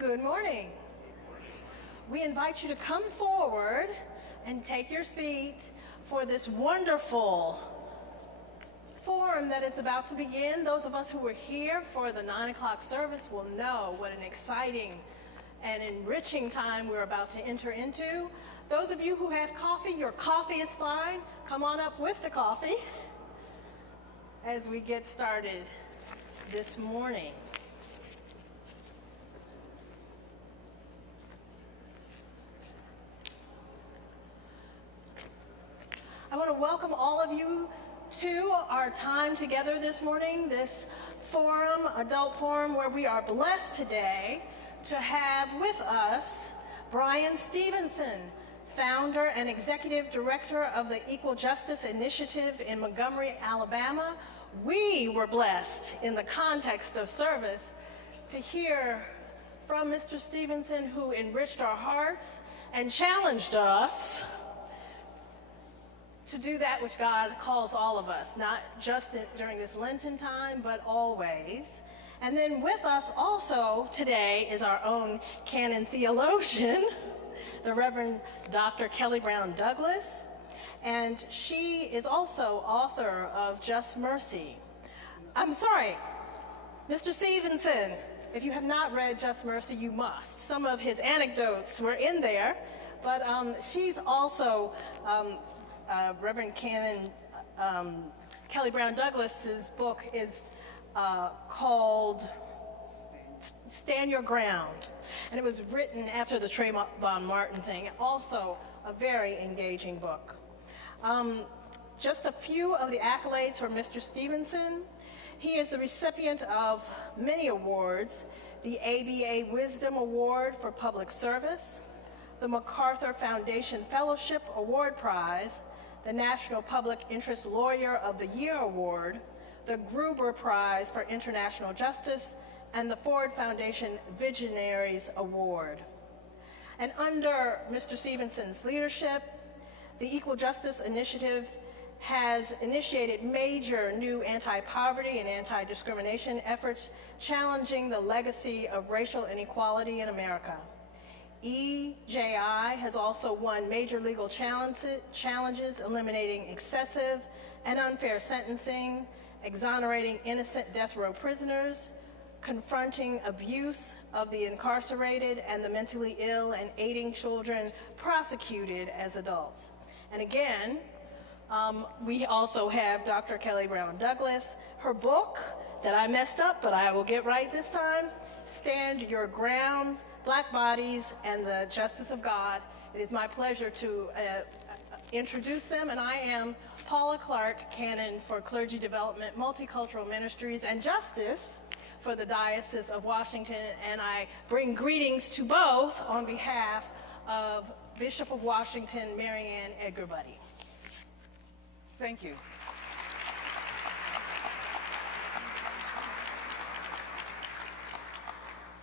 Good morning. We invite you to come forward and take your seat for this wonderful forum that is about to begin. Those of us who were here for the 9 o'clock service will know what an exciting and enriching time we're about to enter into. Those of you who have coffee, your coffee is fine. Come on up with the coffee as we get started this morning. I want to welcome all of you to our time together this morning, this forum, adult forum, where we are blessed today to have with us Bryan Stevenson, founder and executive director of the Equal Justice Initiative in Montgomery, Alabama. We were blessed in the context of service to hear from Mr. Stevenson, who enriched our hearts and challenged us to do that which God calls all of us, not just during this Lenten time, but always. And then with us also today is our own canon theologian, the Reverend Dr. Kelly Brown Douglas, and she is also author of Just Mercy. I'm sorry, Mr. Stevenson, if you have not read Just Mercy, you must. Some of his anecdotes were in there, but she's also Reverend Canon Kelly Brown Douglas's book is called Stand Your Ground, and it was written after the Trayvon Martin thing. Also a very engaging book. Just a few of the accolades for Mr. Stevenson. He is the recipient of many awards: the ABA Wisdom Award for Public Service, the MacArthur Foundation Fellowship Award Prize, the National Public Interest Lawyer of the Year Award, the Gruber Prize for International Justice, and the Ford Foundation Visionaries Award. And under Mr. Stevenson's leadership, the Equal Justice Initiative has initiated major new anti-poverty and anti-discrimination efforts challenging the legacy of racial inequality in America. EJI has also won major legal challenges eliminating excessive and unfair sentencing, exonerating innocent death row prisoners, confronting abuse of the incarcerated and the mentally ill, and aiding children prosecuted as adults. And again, we also have Dr. Kelly Brown Douglas. Her book that I messed up, but I will get right this time, Stand Your Ground: Black Bodies and the Justice of God. It is my pleasure to introduce them, and I am Paula Clark, Canon for Clergy Development, Multicultural Ministries, and Justice for the Diocese of Washington, and I bring greetings to both on behalf of Bishop of Washington, Mary Ann Edgar Buddy. Thank you.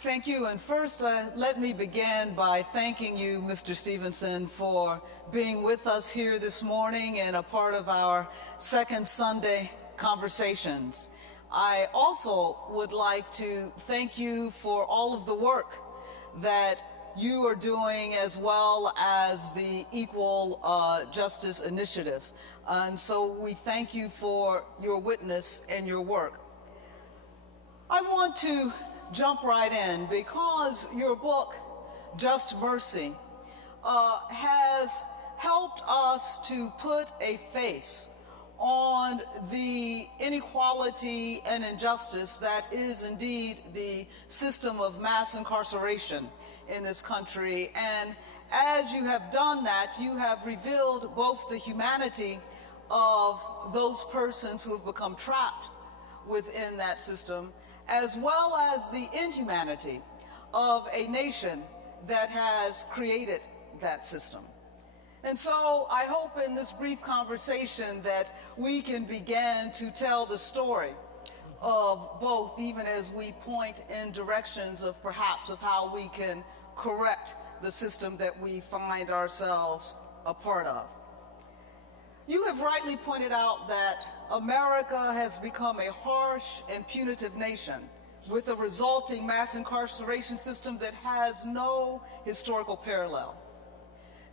Thank you, and first let me begin by thanking you, Mr. Stevenson, for being with us here this morning and a part of our second Sunday conversations. I also would like to thank you for all of the work that you are doing, as well as the Equal Justice Initiative. And so we thank you for your witness and your work. I want to jump right in because your book, Just Mercy, has helped us to put a face on the inequality and injustice that is indeed the system of mass incarceration in this country. And as you have done that, you have revealed both the humanity of those persons who have become trapped within that system, as well as the inhumanity of a nation that has created that system. And so I hope in this brief conversation that we can begin to tell the story of both, even as we point in directions of perhaps of how we can correct the system that we find ourselves a part of. You have rightly pointed out that America has become a harsh and punitive nation with a resulting mass incarceration system that has no historical parallel.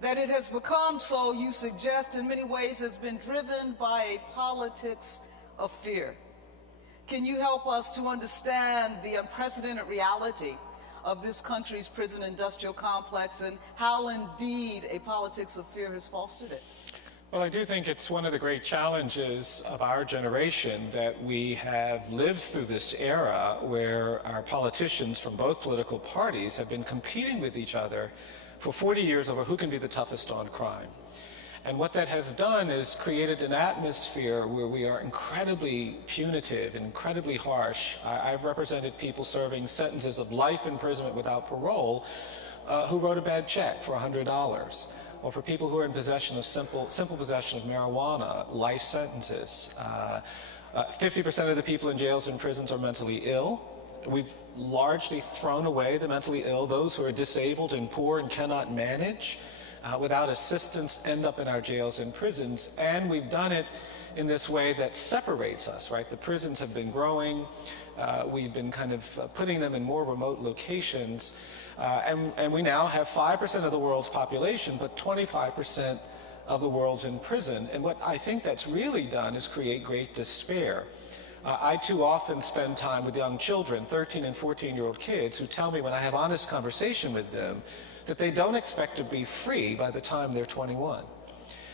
That it has become, so you suggest, in many ways has been driven by a politics of fear. Can you help us to understand the unprecedented reality of this country's prison industrial complex and how indeed a politics of fear has fostered it? Well, I do think it's one of the great challenges of our generation that we have lived through this era where our politicians from both political parties have been competing with each other for 40 years over who can be the toughest on crime. And what that has done is created an atmosphere where we are incredibly punitive and incredibly harsh. I've represented people serving sentences of life imprisonment without parole who wrote a bad check for $100. Or for people who are in possession of simple possession of marijuana, life sentences. 50% of the people in jails and prisons are mentally ill. We've largely thrown away the mentally ill. Those who are disabled and poor and cannot manage without assistance end up in our jails and prisons. And we've done it in this way that separates us, right? The prisons have been growing. We've been kind of putting them in more remote locations. And we now have 5% of the world's population, but 25% of the world's in prison. And what I think that's really done is create great despair. I too often spend time with young children, 13 and 14-year-old kids, who tell me when I have honest conversation with them that they don't expect to be free by the time they're 21.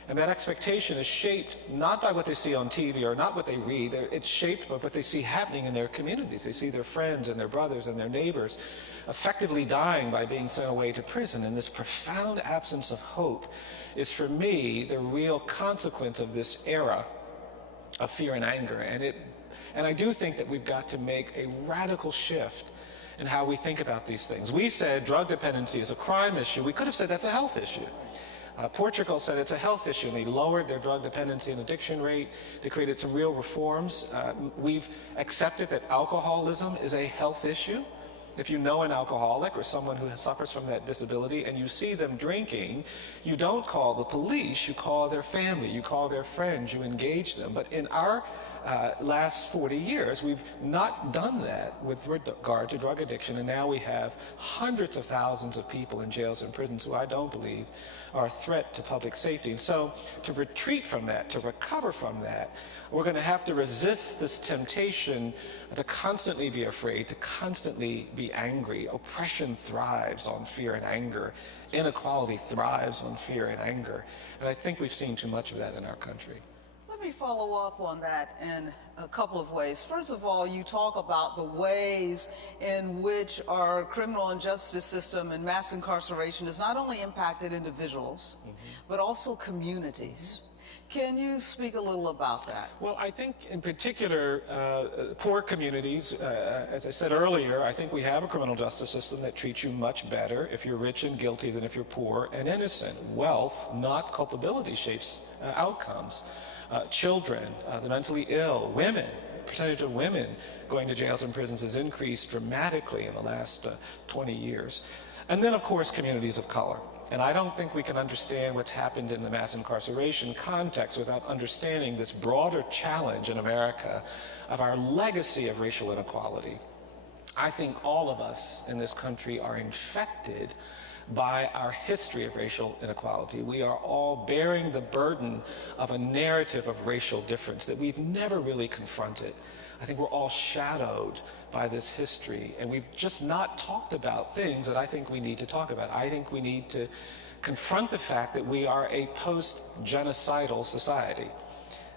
And that expectation is shaped not by what they see on TV or not what they read. It's shaped by what they see happening in their communities. They see their friends and their brothers and their neighbors effectively dying by being sent away to prison. And this profound absence of hope is, for me, the real consequence of this era of fear and anger. And I do think that we've got to make a radical shift in how we think about these things. We said drug dependency is a crime issue. We could have said that's a health issue. Portugal said it's a health issue, and they lowered their drug dependency and addiction rate. They created some real reforms. We've accepted that alcoholism is a health issue. If you know an alcoholic or someone who suffers from that disability and you see them drinking, you don't call the police, you call their family, you call their friends, you engage them. But in our last 40 years, we've not done that with regard to drug addiction, and now we have hundreds of thousands of people in jails and prisons who I don't believe are a threat to public safety. And so to retreat from that, to recover from that, we're going to have to resist this temptation to constantly be afraid, to constantly be angry. Oppression thrives on fear and anger. Inequality thrives on fear and anger. And I think we've seen too much of that in our country. Let me follow up on that in a couple of ways. First of all, you talk about the ways in which our criminal and justice system and mass incarceration has not only impacted individuals, but also communities. Can you speak a little about that? Well, I think in particular, poor communities, as I said earlier, I think we have a criminal justice system that treats you much better if you're rich and guilty than if you're poor and innocent. Wealth, not culpability, shapes outcomes. Children, the mentally ill, women, the percentage of women going to jails and prisons has increased dramatically in the last 20 years. And then, of course, communities of color. And I don't think we can understand what's happened in the mass incarceration context without understanding this broader challenge in America of our legacy of racial inequality. I think all of us in this country are infected by our history of racial inequality. We are all bearing the burden of a narrative of racial difference that we've never really confronted. I think we're all shadowed by this history, and we've just not talked about things that I think we need to talk about. I think we need to confront the fact that we are a post-genocidal society.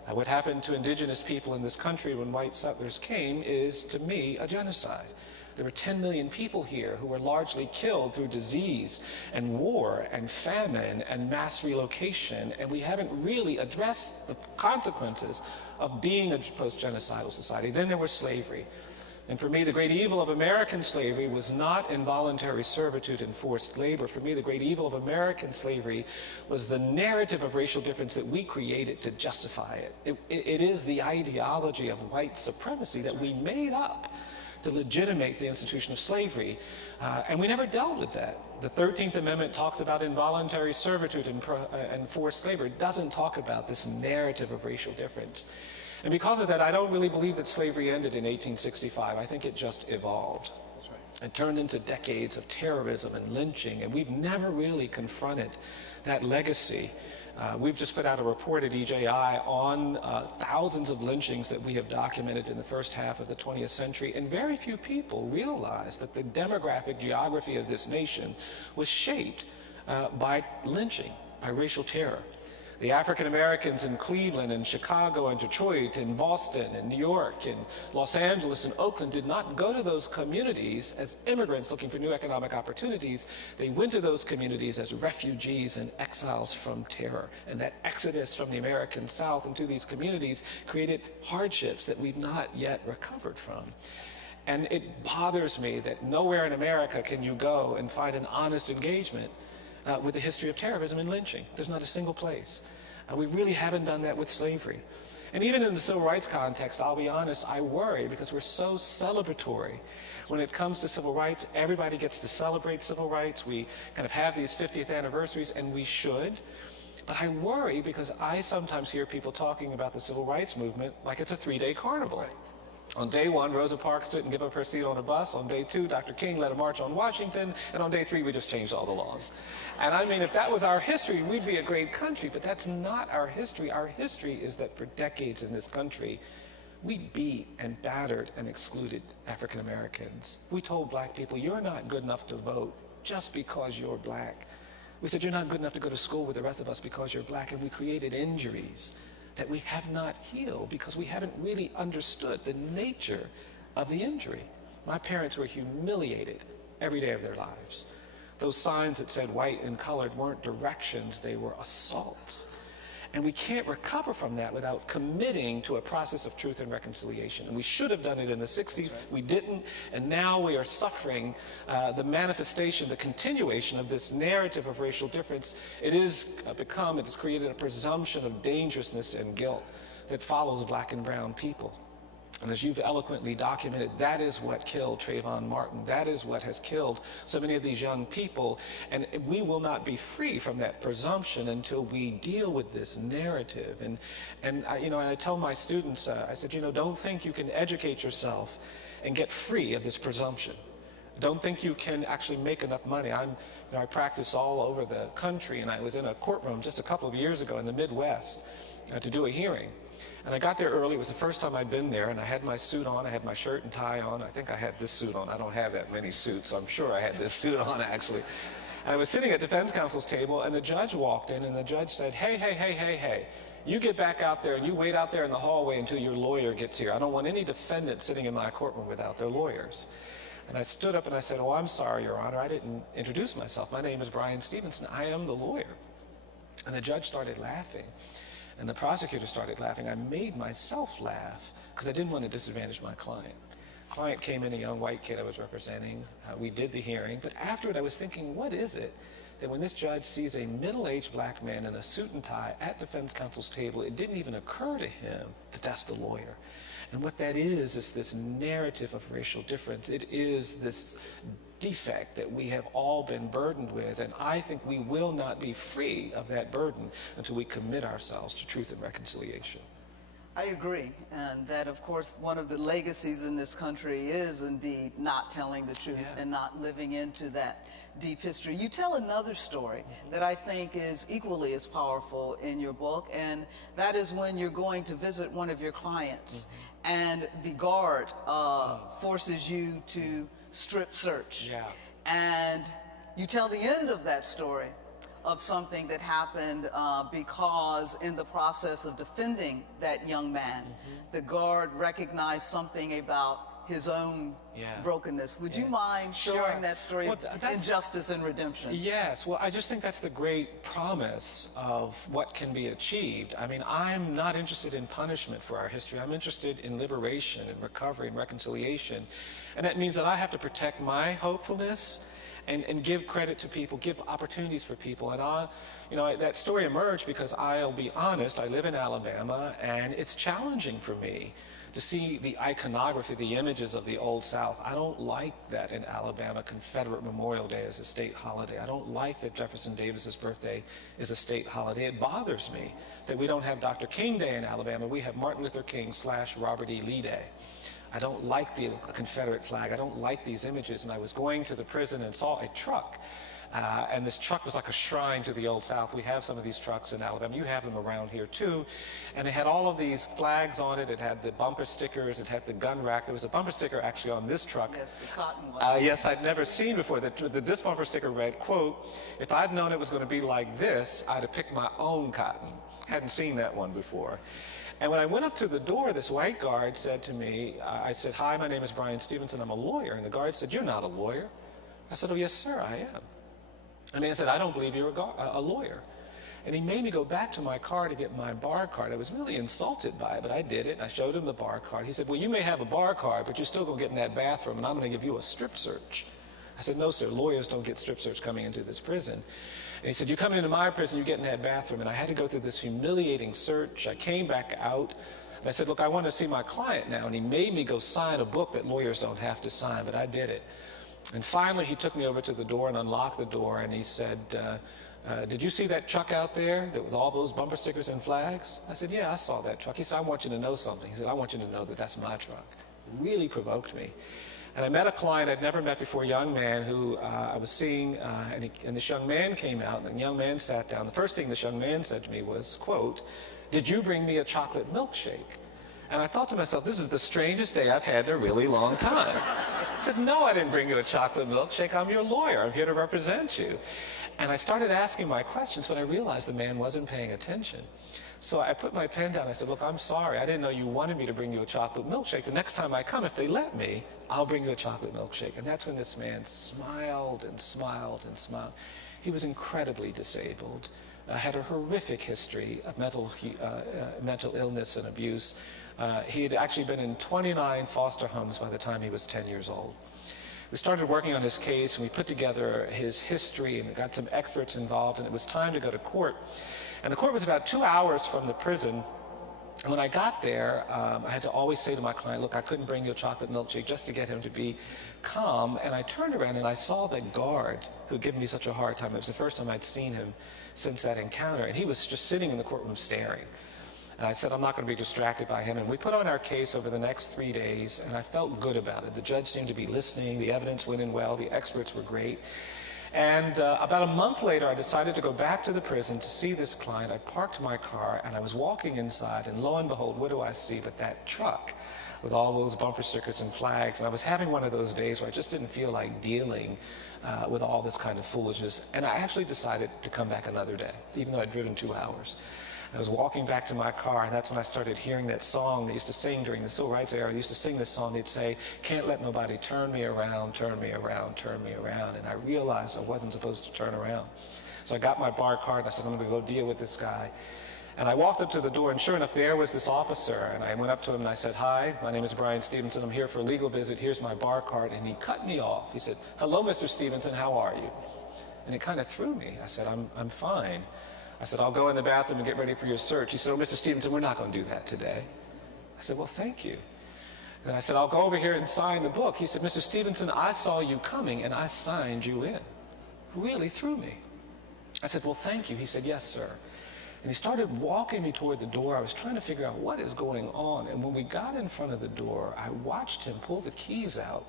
What happened to indigenous people in this country when white settlers came is, to me, a genocide. There were 10 million people here who were largely killed through disease and war and famine and mass relocation, and we haven't really addressed the consequences of being a post-genocidal society. Then there was slavery. And for me, the great evil of American slavery was not involuntary servitude and forced labor. For me, the great evil of American slavery was the narrative of racial difference that we created to justify it. It is the ideology of white supremacy that we made up to legitimate the institution of slavery, and we never dealt with that. The 13th Amendment talks about involuntary servitude and forced labor. It doesn't talk about this narrative of racial difference. And because of that, I don't really believe that slavery ended in 1865. I think it just evolved. It turned into decades of terrorism and lynching, and we've never really confronted that legacy. We've just put out a report at EJI on thousands of lynchings that we have documented in the first half of the 20th century, and very few people realize that the demographic geography of this nation was shaped by lynching, by racial terror. The African Americans in Cleveland and Chicago and Detroit and Boston and New York and Los Angeles and Oakland did not go to those communities as immigrants looking for new economic opportunities. They went to those communities as refugees and exiles from terror. And that exodus from the American South into these communities created hardships that we've not yet recovered from. And it bothers me that nowhere in America can you go and find an honest engagement with the history of terrorism and lynching. There's not a single place. We really haven't done that with slavery. And even in the civil rights context, I'll be honest, I worry because we're so celebratory. When it comes to civil rights, everybody gets to celebrate civil rights. We kind of have these 50th anniversaries, and we should. But I worry because I sometimes hear people talking about the civil rights movement like it's a 3-day carnival. Right. On day 1, Rosa Parks didn't give up her seat on a bus. On day 2, Dr. King led a march on Washington. And on day 3, we just changed all the laws. And I mean, if that was our history, we'd be a great country. But that's not our history. Our history is that for decades in this country, we beat and battered and excluded African Americans. We told black people, you're not good enough to vote just because you're black. We said, you're not good enough to go to school with the rest of us because you're black. And we created injuries that we have not healed because we haven't really understood the nature of the injury. My parents were humiliated every day of their lives. Those signs that said white and colored weren't directions, they were assaults. And we can't recover from that without committing to a process of truth and reconciliation. And we should have done it in the 60s. We didn't. And now we are suffering the manifestation, the continuation of this narrative of racial difference. It has created a presumption of dangerousness and guilt that follows black and brown people. And as you've eloquently documented, that is what killed Trayvon Martin. That is what has killed so many of these young people. And we will not be free from that presumption until we deal with this narrative. And I tell my students, I said, don't think you can educate yourself and get free of this presumption. Don't think you can actually make enough money. I practice all over the country, and I was in a courtroom just a couple of years ago in the Midwest to do a hearing. And I got there early. It was the first time I'd been there, and I had my suit on. I had my shirt and tie on. I think I had this suit on. I don't have that many suits, so I'm sure I had this suit on, actually. And I was sitting at defense counsel's table, and the judge walked in, and the judge said, hey, you get back out there, and you wait out there in the hallway until your lawyer gets here. I don't want any defendant sitting in my courtroom without their lawyers. And I stood up and I said, oh, I'm sorry, Your Honor. I didn't introduce myself. My name is Bryan Stevenson. I am the lawyer. And the judge started laughing. And the prosecutor started laughing. I made myself laugh because I didn't want to disadvantage my client. Client came in, a young white kid I was representing. We did the hearing. But afterward, I was thinking, what is it that when this judge sees a middle-aged black man in a suit and tie at defense counsel's table, it didn't even occur to him that that's the lawyer. And what that is this narrative of racial difference. It is this defect that we have all been burdened with, and I think we will not be free of that burden until we commit ourselves to truth and reconciliation. I agree, and that, of course, one of the legacies in this country is indeed not telling the truth and not living into that deep history. You tell another story that I think is equally as powerful in your book, and that is when you're going to visit one of your clients, and the guard forces you to strip search. And you tell the end of that story of something that happened because in the process of defending that young man, the guard recognized something about his own brokenness. Would you mind sharing that story of injustice and redemption? Yes. Well, I just think that's the great promise of what can be achieved. I mean, I'm not interested in punishment for our history. I'm interested in liberation and recovery and reconciliation. And that means that I have to protect my hopefulness and give credit to people, give opportunities for people. And that story emerged because I'll be honest, I live in Alabama, and it's challenging for me to see the iconography, the images of the Old South. I don't like that in Alabama Confederate Memorial Day is a state holiday. I don't like that Jefferson Davis's birthday is a state holiday. It bothers me that we don't have Dr. King Day in Alabama. We have Martin Luther King / Robert E. Lee Day. I don't like the Confederate flag. I don't like these images. And I was going to the prison and saw a truck. And this truck was like a shrine to the Old South. We have some of these trucks in Alabama. You have them around here too. And it had all of these flags on it. It had the bumper stickers. It had the gun rack. There was a bumper sticker actually on this truck. Yes, the cotton one. Yes, I'd never seen before. This bumper sticker read, quote, "If I'd known it was going to be like this, I'd have picked my own cotton." Hadn't seen that one before. And when I went up to the door, this white guard said to me, I said, "Hi, my name is Bryan Stevenson. I'm a lawyer." And the guard said, "You're not a lawyer." I said, "Oh, yes, sir, I am." And he said, "I don't believe you're a lawyer." And he made me go back to my car to get my bar card. I was really insulted by it, but I did it. I showed him the bar card. He said, "Well, you may have a bar card, but you're still going to get in that bathroom, and I'm going to give you a strip search." I said, "No, sir, lawyers don't get strip search coming into this prison." And he said, "You come into my prison, you get in that bathroom." And I had to go through this humiliating search. I came back out, and I said, "Look, I want to see my client now." And he made me go sign a book that lawyers don't have to sign, but I did it. And finally, he took me over to the door and unlocked the door, and he said, "Did you see that truck out there with all those bumper stickers and flags?" I said, "Yeah, I saw that truck." He said, "I want you to know something." He said, "I want you to know that that's my truck." Really provoked me. And I met a client I'd never met before, a young man who I was seeing, and this young man came out, and the young man sat down. The first thing this young man said to me was, quote, "Did you bring me a chocolate milkshake?" And I thought to myself, this is the strangest day I've had in a really long time. I said, "No, I didn't bring you a chocolate milkshake. I'm your lawyer. I'm here to represent you." And I started asking my questions, but I realized the man wasn't paying attention. So I put my pen down. I said, "Look, I'm sorry. I didn't know you wanted me to bring you a chocolate milkshake. The next time I come, if they let me, I'll bring you a chocolate milkshake." And that's when this man smiled and smiled and smiled. He was incredibly disabled, had a horrific history of mental illness and abuse. He had actually been in 29 foster homes by the time he was 10 years old. We started working on his case, and we put together his history and got some experts involved, and it was time to go to court. And the court was about 2 hours from the prison. And when I got there, I had to always say to my client, "Look, I couldn't bring you a chocolate milkshake," just to get him to be calm. And I turned around and I saw the guard who had given me such a hard time. It was the first time I'd seen him since that encounter. And he was just sitting in the courtroom staring. And I said, "I'm not going to be distracted by him." And we put on our case over the next 3 days, and I felt good about it. The judge seemed to be listening. The evidence went in well. The experts were great. And about a month later, I decided to go back to the prison to see this client. I parked my car, and I was walking inside, and lo and behold, what do I see but that truck with all those bumper stickers and flags. And I was having one of those days where I just didn't feel like dealing with all this kind of foolishness. And I actually decided to come back another day, even though I'd driven 2 hours. I was walking back to my car, and that's when I started hearing that song they used to sing during the civil rights era. They used to sing this song. They'd say, "Can't let nobody turn me around, turn me around, turn me around." And I realized I wasn't supposed to turn around. So I got my bar card, and I said, "I'm going to go deal with this guy." And I walked up to the door, and sure enough, there was this officer. And I went up to him, and I said, "Hi, my name is Bryan Stevenson. I'm here for a legal visit. Here's my bar card." And he cut me off. He said, "Hello, Mr. Stevenson. How are you?" And it kind of threw me. I said, I'm fine." I said, "I'll go in the bathroom and get ready for your search." He said, "Oh, Mr. Stevenson, we're not going to do that today." I said, "Well, thank you." And I said, "I'll go over here and sign the book." He said, "Mr. Stevenson, I saw you coming and I signed you in." Really threw me. I said, "Well, thank you." He said, "Yes, sir." And he started walking me toward the door. I was trying to figure out what is going on. And when we got in front of the door, I watched him pull the keys out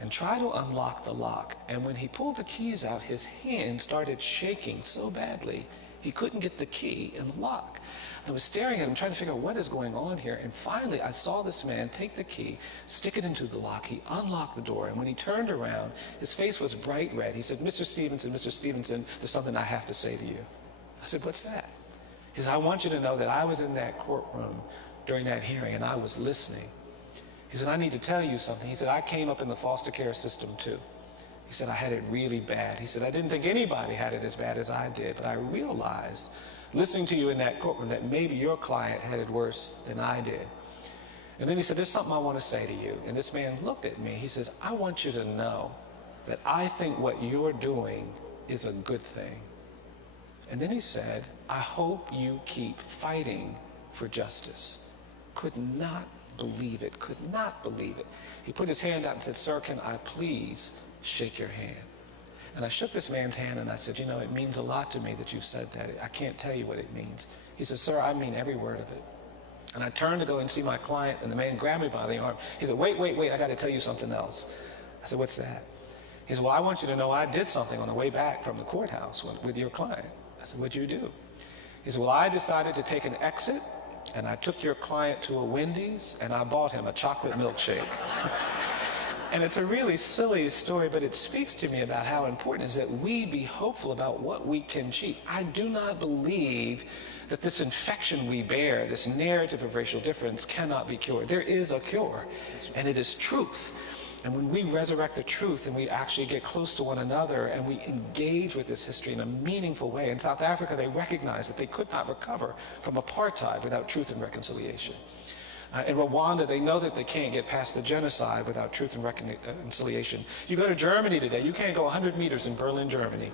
and try to unlock the lock. And when he pulled the keys out, his hand started shaking so badly he couldn't get the key in the lock. I was staring at him, trying to figure out what is going on here. And finally, I saw this man take the key, stick it into the lock. He unlocked the door. And when he turned around, his face was bright red. He said, Mr. Stevenson, there's something I have to say to you." I said, "What's that?" He said, "I want you to know that I was in that courtroom during that hearing, and I was listening." He said, "I need to tell you something." He said, "I came up in the foster care system too." He said, "I had it really bad." He said, "I didn't think anybody had it as bad as I did, but I realized, listening to you in that courtroom, that maybe your client had it worse than I did." And then he said, "There's something I want to say to you." And this man looked at me. He says, "I want you to know that I think what you're doing is a good thing." And then he said, "I hope you keep fighting for justice." Could not believe it, could not believe it. He put his hand out and said, "Sir, can I please shake your hand?" And I shook this man's hand and I said, "You know, it means a lot to me that you said that. I can't tell you what it means." He said, "Sir, I mean every word of it." And I turned to go and see my client, and the man grabbed me by the arm. He said, wait, I got to tell you something else. I said, "What's that?" He said, "Well, I want you to know I did something on the way back from the courthouse with your client." I said, "What'd you do?" He said, "Well, I decided to take an exit, and I took your client to a Wendy's, and I bought him a chocolate milkshake." And it's a really silly story, but it speaks to me about how important it is that we be hopeful about what we can achieve. I do not believe that this infection we bear, this narrative of racial difference, cannot be cured. There is a cure, and it is truth. And when we resurrect the truth and we actually get close to one another and we engage with this history in a meaningful way, in South Africa they recognized that they could not recover from apartheid without truth and reconciliation. In Rwanda, they know that they can't get past the genocide without truth and reconciliation. You go to Germany today, you can't go 100 meters in Berlin, Germany,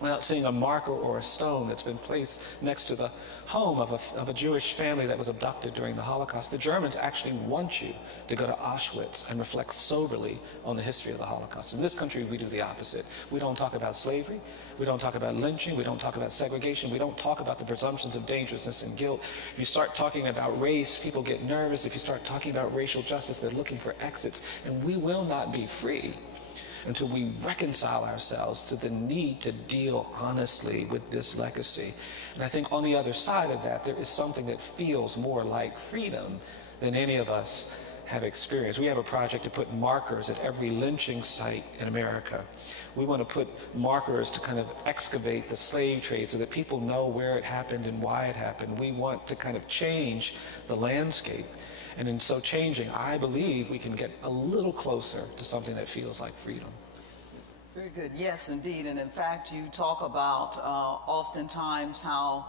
without seeing a marker or a stone that's been placed next to the home of a Jewish family that was abducted during the Holocaust. The Germans actually want you to go to Auschwitz and reflect soberly on the history of the Holocaust. In this country, we do the opposite. We don't talk about slavery. We don't talk about lynching. We don't talk about segregation. We don't talk about the presumptions of dangerousness and guilt. If you start talking about race, people get nervous. If you start talking about racial justice, they're looking for exits. And we will not be free until we reconcile ourselves to the need to deal honestly with this legacy. And I think on the other side of that, there is something that feels more like freedom than any of us have experienced. We have a project to put markers at every lynching site in America. We want to put markers to kind of excavate the slave trade so that people know where it happened and why it happened. We want to kind of change the landscape. And in so changing, I believe we can get a little closer to something that feels like freedom. Very good. Yes, indeed. And in fact, you talk about oftentimes how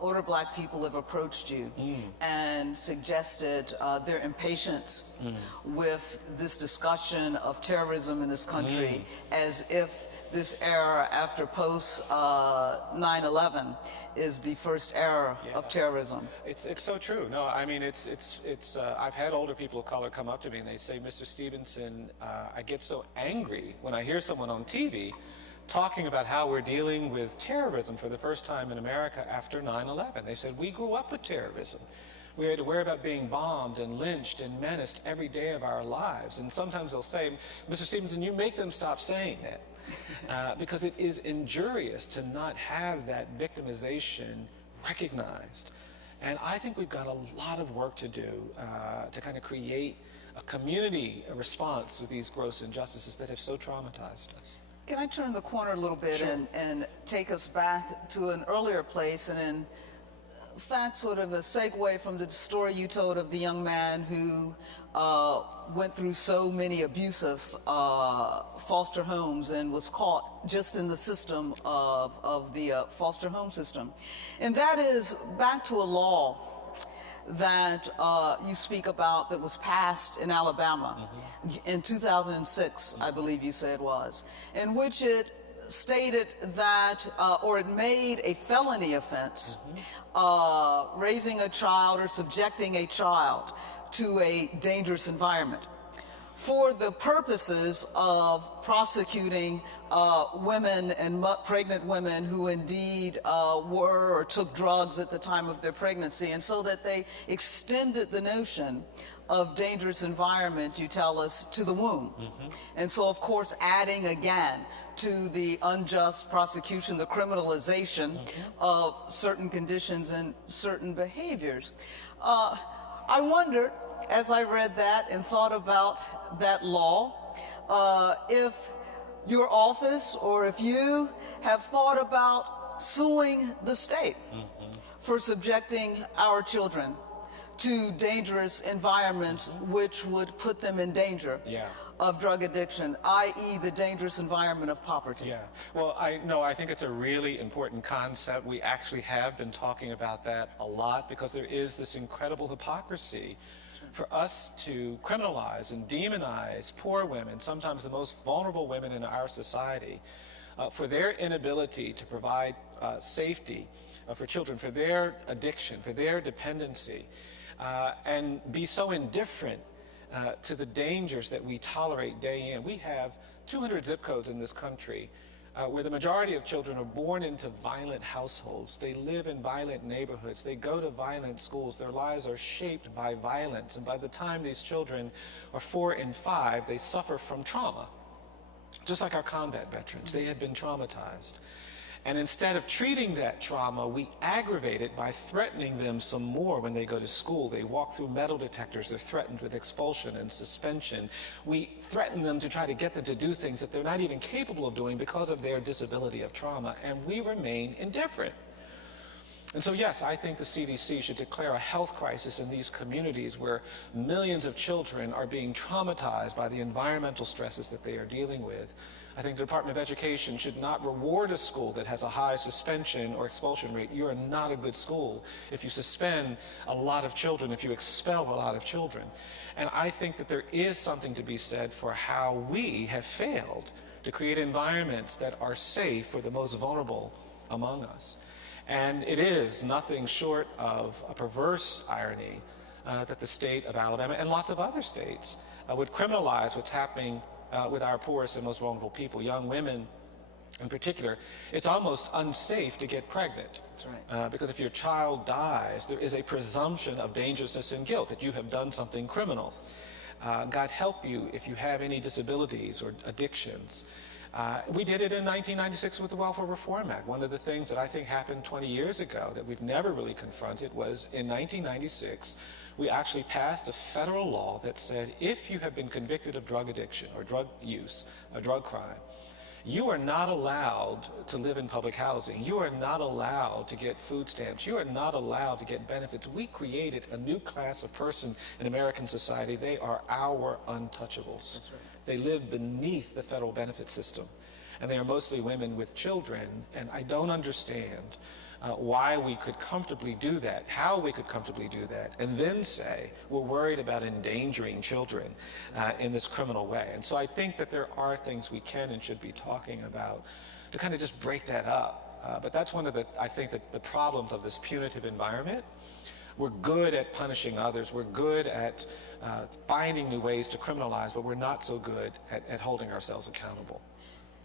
older black people have approached you and suggested their impatience with this discussion of terrorism in this country as if this era after post 9/11 is the first era of terrorism. It's so true. No, I mean, I've had older people of color come up to me and they say, "Mr. Stevenson, I get so angry when I hear someone on TV talking about how we're dealing with terrorism for the first time in America after 9/11. They said, "We grew up with terrorism. We had to worry about being bombed and lynched and menaced every day of our lives." And sometimes they'll say, "Mr. Stevenson, you make them stop saying that." Because it is injurious to not have that victimization recognized. And I think we've got a lot of work to do to kind of create a community response to these gross injustices that have so traumatized us. Can I turn the corner a little bit Sure. and take us back to an earlier place, and in fact sort of a segue from the story you told of the young man who went through so many abusive foster homes and was caught just in the system of the foster home system. And that is back to a law that you speak about that was passed in Alabama in 2006, I believe you said was, in which it stated that, or it made a felony offense, raising a child or subjecting a child to a dangerous environment for the purposes of prosecuting women and pregnant women who indeed were or took drugs at the time of their pregnancy, and so that they extended the notion of dangerous environment, you tell us, to the womb. And so, of course, adding again to the unjust prosecution, the criminalization of certain conditions and certain behaviors. I wondered, as I read that and thought about that law, if your office or if you have thought about suing the state for subjecting our children to dangerous environments which would put them in danger of drug addiction, i.e. the dangerous environment of poverty. Yeah, well, I think it's a really important concept. We actually have been talking about that a lot because there is this incredible hypocrisy for us to criminalize and demonize poor women, sometimes the most vulnerable women in our society, for their inability to provide safety for children, for their addiction, for their dependency. and be so indifferent to the dangers that we tolerate day in. We have 200 zip codes in this country where the majority of children are born into violent households. They live in violent neighborhoods. They go to violent schools. Their lives are shaped by violence. And by the time these children are 4 and 5, they suffer from trauma. Just like our combat veterans, they have been traumatized. And instead of treating that trauma, we aggravate it by threatening them some more when they go to school. They walk through metal detectors. They're threatened with expulsion and suspension. We threaten them to try to get them to do things that they're not even capable of doing because of their disability of trauma, and we remain indifferent. And so, yes, I think the CDC should declare a health crisis in these communities where millions of children are being traumatized by the environmental stresses that they are dealing with. I think the Department of Education should not reward a school that has a high suspension or expulsion rate. You are not a good school if you suspend a lot of children, if you expel a lot of children. And I think that there is something to be said for how we have failed to create environments that are safe for the most vulnerable among us. And it is nothing short of a perverse irony that the state of Alabama and lots of other states would criminalize what's happening with our poorest and most vulnerable people, young women in particular. It's almost unsafe to get pregnant. That's right. Because if your child dies, there is a presumption of dangerousness and guilt, that you have done something criminal. God help you if you have any disabilities or addictions. We did it in 1996 with the Welfare Reform Act. One of the things that I think happened 20 years ago that we've never really confronted was in 1996, we actually passed a federal law that said if you have been convicted of drug addiction or drug use, a drug crime, you are not allowed to live in public housing. You are not allowed to get food stamps. You are not allowed to get benefits. We created a new class of person in American society. They are our untouchables. That's right. They live beneath the federal benefit system, and they are mostly women with children, and I don't understand why we could comfortably do that, how we could comfortably do that, and then say we're worried about endangering children in this criminal way. And so I think that there are things we can and should be talking about to kind of just break that up. But that's one of the, I think, that the problems of this punitive environment. We're good at punishing others. We're good at finding new ways to criminalize, but we're not so good at holding ourselves accountable.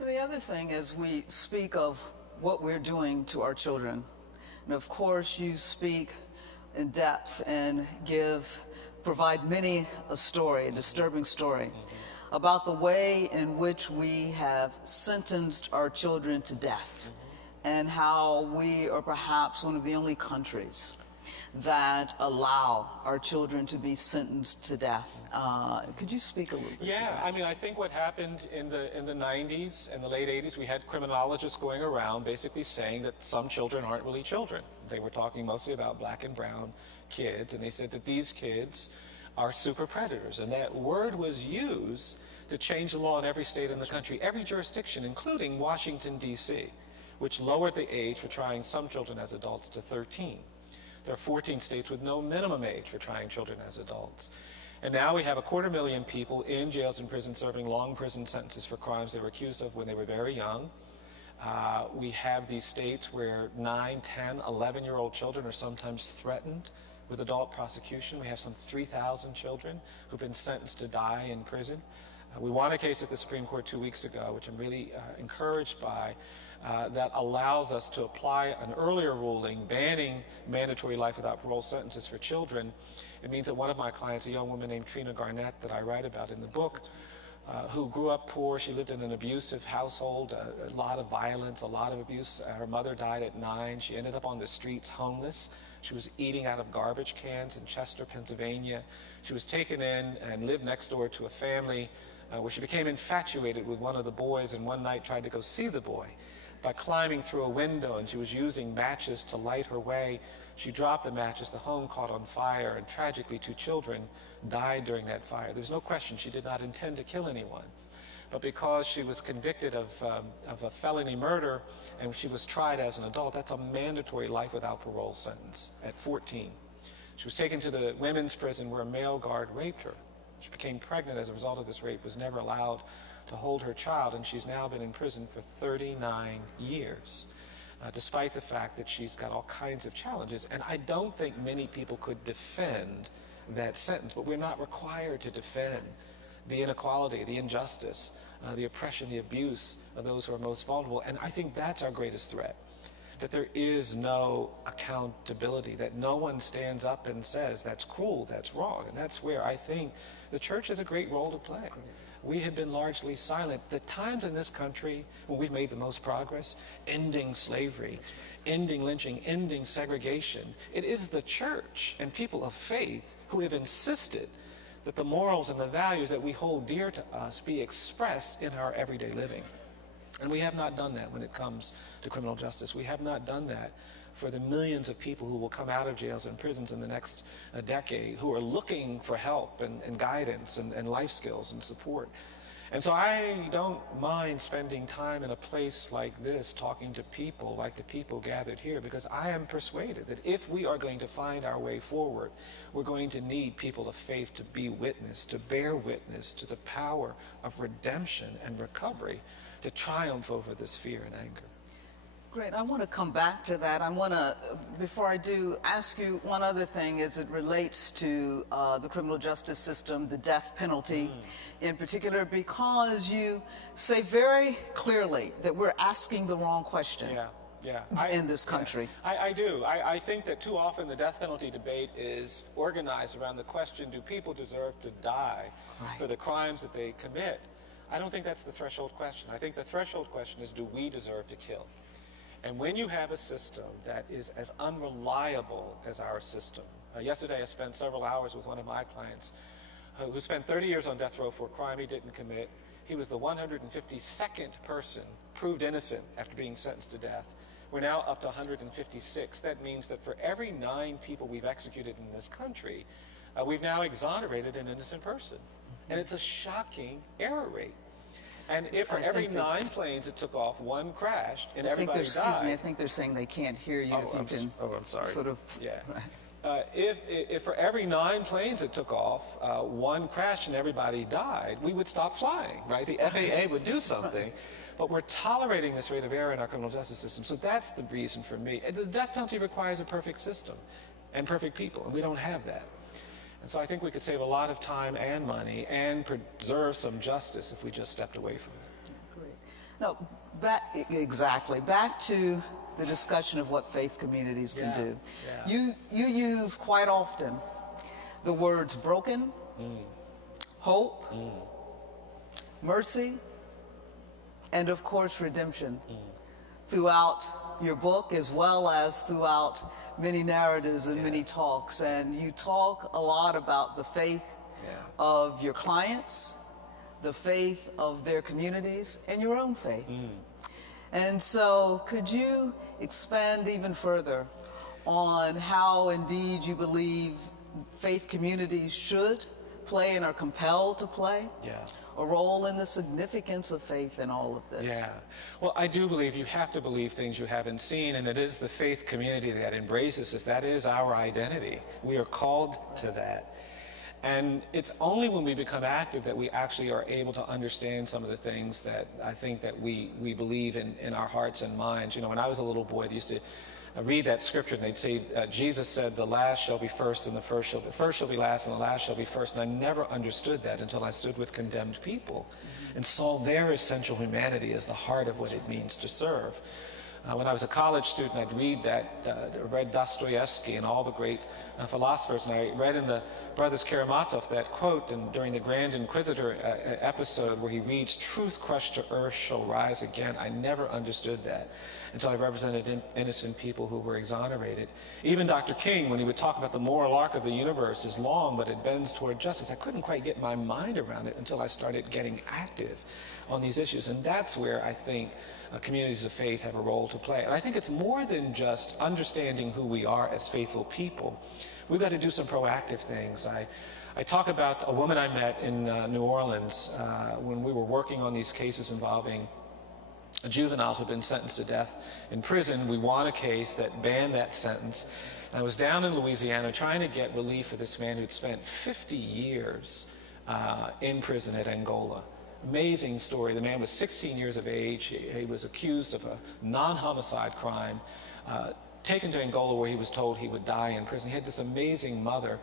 And the other thing is we speak of what we're doing to our children. And of course, you speak in depth and provide many a disturbing story about the way in which we have sentenced our children to death and how we are perhaps one of the only countries that allow our children to be sentenced to death. Could you speak a little bit to that? I mean, I think what happened in the 90s and the late 80s, we had criminologists going around basically saying that some children aren't really children. They were talking mostly about black and brown kids, and they said that these kids are super predators. And that word was used to change the law in every state in the country, every jurisdiction, including Washington, D.C., which lowered the age for trying some children as adults to 13. There are 14 states with no minimum age for trying children as adults. And now we have 250,000 people in jails and prisons serving long prison sentences for crimes they were accused of when they were very young. We have these states where 9, 10, 11-year-old children are sometimes threatened with adult prosecution. We have some 3,000 children who've been sentenced to die in prison. We won a case at the Supreme Court 2 weeks ago, which I'm really encouraged by, that allows us to apply an earlier ruling banning mandatory life without parole sentences for children. It means that one of my clients, a young woman named Trina Garnett that I write about in the book, who grew up poor, she lived in an abusive household, a lot of violence, a lot of abuse. Her mother died at 9. She ended up on the streets homeless. She was eating out of garbage cans in Chester, Pennsylvania. She was taken in and lived next door to a family where she became infatuated with one of the boys, and one night tried to go see the boy by climbing through a window, and she was using matches to light her way. She dropped the matches, the home caught on fire, and tragically 2 children died during that fire. There's no question she did not intend to kill anyone. But because she was convicted of a felony murder and she was tried as an adult, that's a mandatory life without parole sentence at 14. She was taken to the women's prison where a male guard raped her. She became pregnant as a result of this rape, was never allowed to hold her child, and she's now been in prison for 39 years. despite the fact that she's got all kinds of challenges. And I don't think many people could defend that sentence, but we're not required to defend the inequality, the injustice, the oppression, the abuse of those who are most vulnerable. And I think that's our greatest threat, that there is no accountability, that no one stands up and says that's cruel, that's wrong. And that's where I think the church has a great role to play. We have been largely silent. The times in this country when we've made the most progress, ending slavery, ending lynching, ending segregation, it is the church and people of faith who have insisted that the morals and the values that we hold dear to us be expressed in our everyday living. And we have not done that when it comes to criminal justice. We have not done that for the millions of people who will come out of jails and prisons in the next decade, who are looking for help and guidance and life skills and support. And so I don't mind spending time in a place like this talking to people like the people gathered here, because I am persuaded that if we are going to find our way forward, we're going to need people of faith to be witness, to bear witness to the power of redemption and recovery, to triumph over this fear and anger. Great. I want to come back to that. I want to, before I do, ask you one other thing as it relates to the criminal justice system, the death penalty in particular, because you say very clearly that we're asking the wrong question in this country. I do. I think that too often the death penalty debate is organized around the question, do people deserve to die for the crimes that they commit? I don't think that's the threshold question. I think the threshold question is, do we deserve to kill? And when you have a system that is as unreliable as our system, yesterday I spent several hours with one of my clients who spent 30 years on death row for a crime he didn't commit. He was the 152nd person proved innocent after being sentenced to death. We're now up to 156. That means that for every 9 people we've executed in this country, we've now exonerated an innocent person. And it's a shocking error rate. And if for every 9 planes it took off, 1 crashed and everybody died. Excuse me, I think they're saying they can't hear you. I'm sorry. Sort of. Yeah. If for every 9 planes it took off, 1 crashed and everybody died, we would stop flying, right? The FAA would do something. But we're tolerating this rate of error in our criminal justice system. So that's the reason for me. The death penalty requires a perfect system and perfect people, and we don't have that. And so I think we could save a lot of time and money and preserve some justice if we just stepped away from it. Great. Now, back to the discussion of what faith communities can do. You use quite often the words broken, hope, mercy, and of course redemption throughout your book, as well as throughout many narratives and many talks. And you talk a lot about the faith of your clients, the faith of their communities, and your own faith. And so could you expand even further on how indeed you believe faith communities should play and are compelled to play a role in the significance of faith in all of this? Well, I do believe you have to believe things you haven't seen, and it is the faith community that embraces us. That is our identity. We are called to that. And it's only when we become active that we actually are able to understand some of the things that I think that we believe in our hearts and minds. You know, when I was a little boy, they used to read that scripture and they'd say, Jesus said, the last shall be first and the first shall be last and the last shall be first. And I never understood that until I stood with condemned people and saw their essential humanity as the heart of what it means to serve. When I was a college student, I'd read Dostoevsky and all the great philosophers, and I read in the Brothers Karamazov that quote during the Grand Inquisitor episode where he reads, "Truth crushed to earth shall rise again." I never understood that until I represented innocent people who were exonerated. Even Dr. King, when he would talk about the moral arc of the universe is long, but it bends toward justice, I couldn't quite get my mind around it until I started getting active on these issues. And that's where I think communities of faith have a role to play. And I think it's more than just understanding who we are as faithful people. We've got to do some proactive things. I talk about a woman I met in New Orleans when we were working on these cases involving juveniles who had been sentenced to death in prison. We won a case that banned that sentence. And I was down in Louisiana trying to get relief for this man who'd spent 50 years in prison at Angola. Amazing story. The man was 16 years of age. He was accused of a non-homicide crime, taken to Angola where he was told he would die in prison. He had this amazing mother.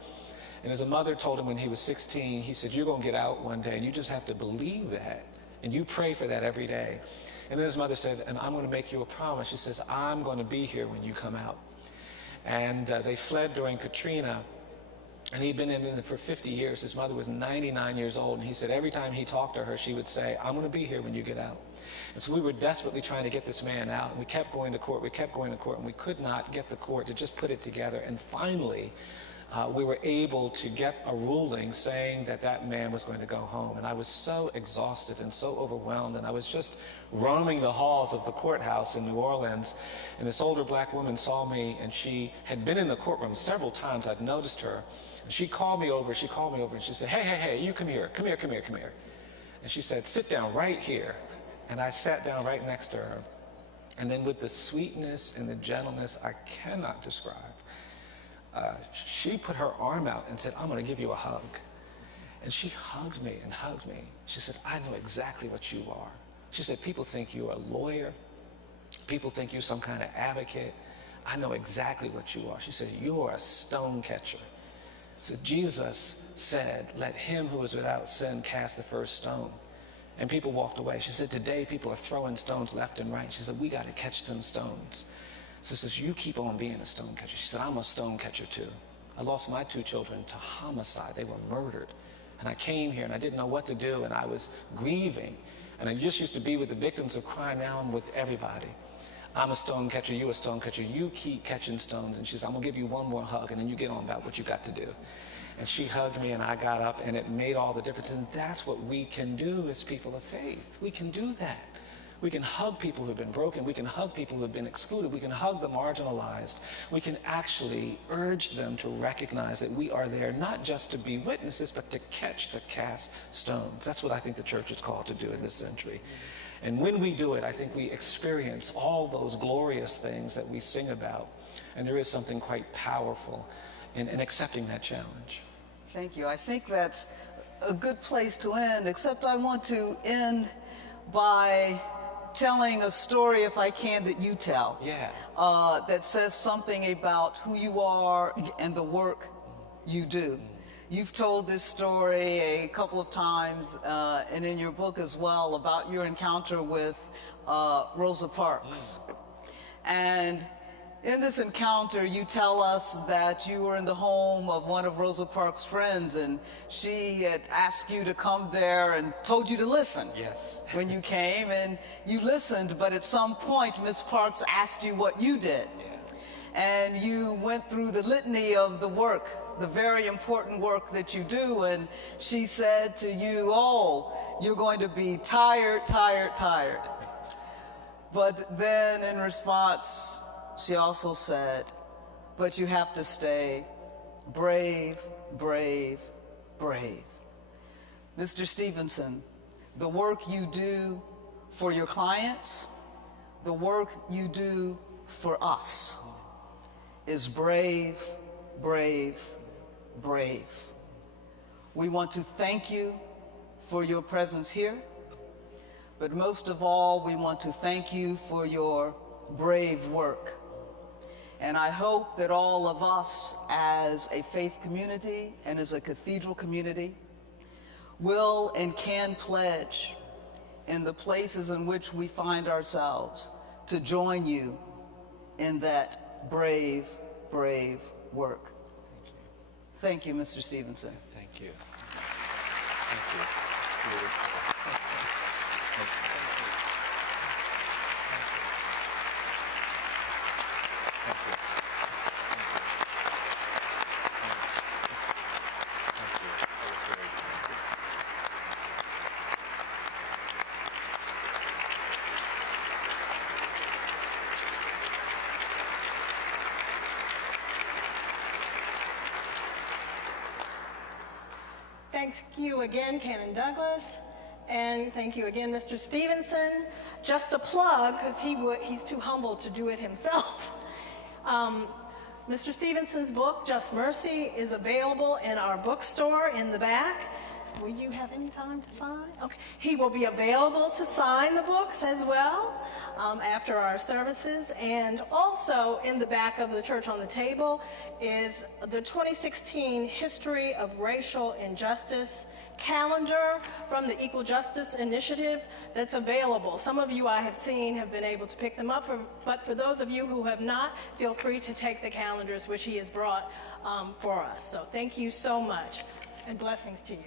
And as a mother told him when he was 16, he said, you're going to get out one day, and you just have to believe that. And you pray for that every day. And then his mother said, and I'm going to make you a promise. She says, I'm going to be here when you come out. And they fled during Katrina. And he'd been in it for 50 years. His mother was 99 years old. And he said every time he talked to her, she would say, I'm going to be here when you get out. And so we were desperately trying to get this man out. And we kept going to court. We kept going to court. And we could not get the court to just put it together. And finally, we were able to get a ruling saying that that man was going to go home. And I was so exhausted and so overwhelmed. And I was just roaming the halls of the courthouse in New Orleans. And this older black woman saw me, and she had been in the courtroom several times. I'd noticed her. And she called me over, and she said, hey, you come here. And she said, sit down right here. And I sat down right next to her. And then with the sweetness and the gentleness I cannot describe, she put her arm out and said, I'm going to give you a hug. And she hugged me and hugged me. She said, I know exactly what you are. She said, people think you're a lawyer. People think you're some kind of advocate. I know exactly what you are. She said, you're a stone catcher. So Jesus said, let him who is without sin cast the first stone. And people walked away. She said, today people are throwing stones left and right. She said, we got to catch them stones. So she says, you keep on being a stone catcher. She said, I'm a stone catcher too. I lost my 2 children to homicide. They were murdered. And I came here and I didn't know what to do, and I was grieving. And I just used to be with the victims of crime. Now I'm with everybody. I'm a stone catcher, you a stone catcher. You keep catching stones. And she said, I'm going to give you one more hug, and then you get on about what you got to do. And she hugged me, and I got up, and it made all the difference. And that's what we can do as people of faith. We can do that. We can hug people who have been broken. We can hug people who have been excluded. We can hug the marginalized. We can actually urge them to recognize that we are there not just to be witnesses, but to catch the cast stones. That's what I think the church is called to do in this century. And when we do it, I think we experience all those glorious things that we sing about. And there is something quite powerful in accepting that challenge. Thank you. I think that's a good place to end, except I want to end by telling a story, if I can, that you tell. Yeah. That says something about who you are and the work you do. You've told this story a couple of times, and in your book as well, about your encounter with Rosa Parks. And in this encounter, you tell us that you were in the home of one of Rosa Parks' friends, and she had asked you to come there and told you to listen. Yes. When you came, and you listened, but at some point, Miss Parks asked you what you did. Yeah. And you went through the litany of the work, the very important work that you do, and she said to you, oh, you're going to be tired. But then in response, she also said, but you have to stay brave. Mr. Stevenson, the work you do for your clients, the work you do for us is brave. We want to thank you for your presence here, but most of all, we want to thank you for your brave work. And I hope that all of us as a faith community and as a cathedral community will and can pledge in the places in which we find ourselves to join you in that brave work. Thank you, Mr. Stevenson. Thank you. Thank you. Beautiful. Thank you again, Canon Douglas, and thank you again, Mr. Stevenson. Just a plug, because he's too humble to do it himself. Mr. Stevenson's book, Just Mercy, is available in our bookstore in the back. will you have any time to sign? Okay. He will be available to sign the books as well after our services. And also in the back of the Church on the Table is the 2016 History of Racial Injustice calendar from the Equal Justice Initiative that's available. Some of you I have seen have been able to pick them up, but for those of you who have not, feel free to take the calendars which he has brought for us. So thank you so much, and blessings to you.